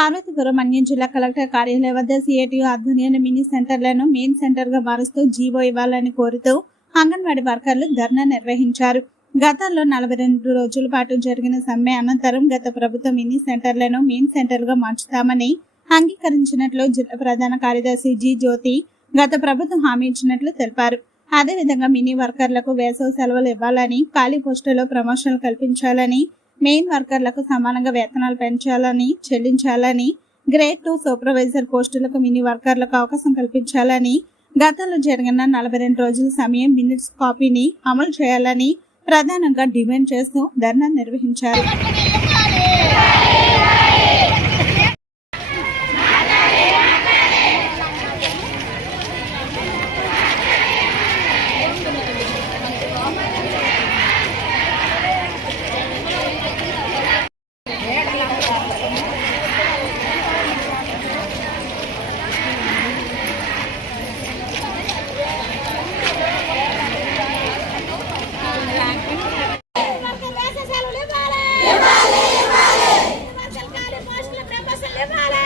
పార్వతీపురం అన్యం జిల్లా కలెక్టర్ కార్యాలయం వద్ద సిఐటియు ఆధ్వర్యంలో మినీ సెంటర్లను మెయిన్ సెంటర్గా మారుస్తూ జీవో ఇవ్వాలని కోరుతూ అంగన్వాడీ వర్కర్లు ధర్నా నిర్వహించారు. గతంలో నలభై రెండు రోజుల పాటు జరిగిన సమ్మె అనంతరం గత ప్రభుత్వం మినీ సెంటర్లను మెయిన్ సెంటర్గా మార్చుతామని అంగీకరించినట్లు జిల్లా ప్రధాన కార్యదర్శి జి జ్యోతి గత ప్రభుత్వం హామీ ఇచ్చినట్లు తెలిపారు. అదేవిధంగా మినీ వర్కర్లకు వేసవి సెలవులు ఇవ్వాలని ఖాళీ పోస్టులో ప్రమోషన్లు కల్పించాలని మెయిన్ వర్కర్లకు సమానంగా వేతనాలు పెంచాలని చెల్లించాలని గ్రేడ్ టూ సూపర్వైజర్ పోస్టులకు మినీ వర్కర్లకు అవకాశం కల్పించాలని గతంలో జరిగిన నలభై రెండు రోజుల సమయం మినిట్స్ కాపీని అమలు చేయాలని ప్రధానంగా డిమాండ్ చేస్తూ ధర్నా నిర్వహించారు వర్గం వేస సెలవులు ఇవ్వాలి. మినీ వర్గం ఖాళీ పోస్టుల ప్రమోషన్లు ఇవ్వాలి.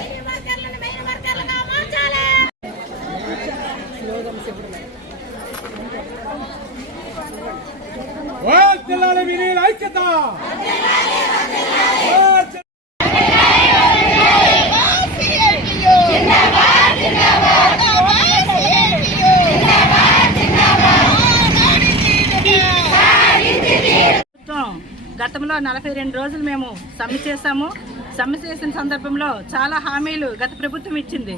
మినీ వర్కర్లను మెయిన్ వర్కర్లుగా మార్చాలి. జిల్లాల వినీల ఐక్యత! ప్రభుత్వం గతంలో నలభై రెండు రోజులు మేము సమ్మె చేశాము. సమ్మె చేసిన సందర్భంలో చాలా హామీలు గత ప్రభుత్వం ఇచ్చింది.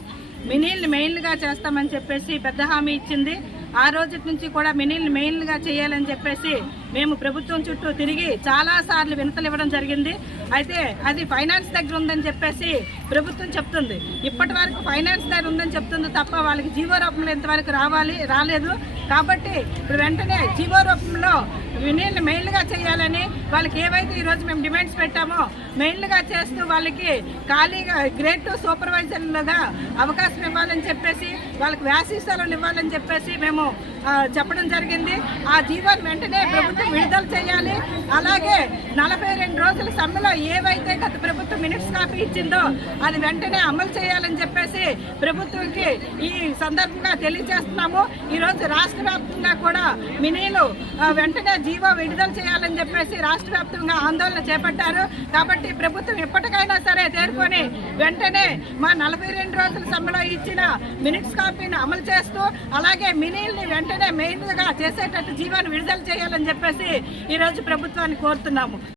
మినీల్ని మెయిన్లుగా చేస్తామని చెప్పేసి పెద్ద హామీ ఇచ్చింది. ఆ రోజు నుంచి కూడా మినీల్ని మెయిన్లుగా చేయాలని చెప్పేసి మేము ప్రభుత్వం చుట్టూ తిరిగి చాలా సార్లు వినతలు ఇవ్వడం జరిగింది. అయితే అది ఫైనాన్స్ దగ్గర ఉందని చెప్పేసి ప్రభుత్వం చెప్తుంది. ఇప్పటి వరకు ఫైనాన్స్ దగ్గర ఉందని చెప్తుంది తప్ప వాళ్ళకి జీవో రూపంలో ఇంతవరకు రావాలి రాలేదు. కాబట్టి ఇప్పుడు వెంటనే జీవో రూపంలో నీళ్ళు మెయిన్లుగా చేయాలని వాళ్ళకి ఏవైతే ఈరోజు మేము డిమాండ్స్ పెట్టామో మెయిన్లుగా చేస్తూ వాళ్ళకి ఖాళీగా గ్రేడ్ టూ సూపర్వైజర్లుగా అవకాశం ఇవ్వాలని చెప్పేసి వాళ్ళకి వ్యాసీసాలను ఇవ్వాలని చెప్పేసి మేము చెప్పడం జరిగింది. ఆ జీవోని వెంటనే ప్రభుత్వం విడుదల చేయాలి. అలాగే నలభై రెండు రోజుల సమ్మెలో ఏవైతే గత ప్రభుత్వం మినిట్స్ కాపీ ఇచ్చిందో అది వెంటనే అమలు చేయాలని చెప్పేసి ప్రభుత్వంకి ఈ సందర్భంగా తెలియజేస్తున్నాము. ఈరోజు రాష్ట్ర వ్యాప్తంగా కూడా మినీలు వెంటనే జీవో విడుదల చేయాలని చెప్పేసి రాష్ట్ర వ్యాప్తంగా ఆందోళన చేపట్టారు. కాబట్టి ప్రభుత్వం ఎప్పటికైనా సరే తేరుకొని వెంటనే మా నలభై రెండు రోజుల సమ్మెలో ఇచ్చిన మినిట్స్ కాపీని అమలు చేస్తూ అలాగే మినీల్ని వెంటనే మెయిన్గా చేసేటట్టు జీవాన్ని విడుదల చేయాలని చెప్పేసి ఈరోజు ప్రభుత్వాన్ని కోరుతున్నాము.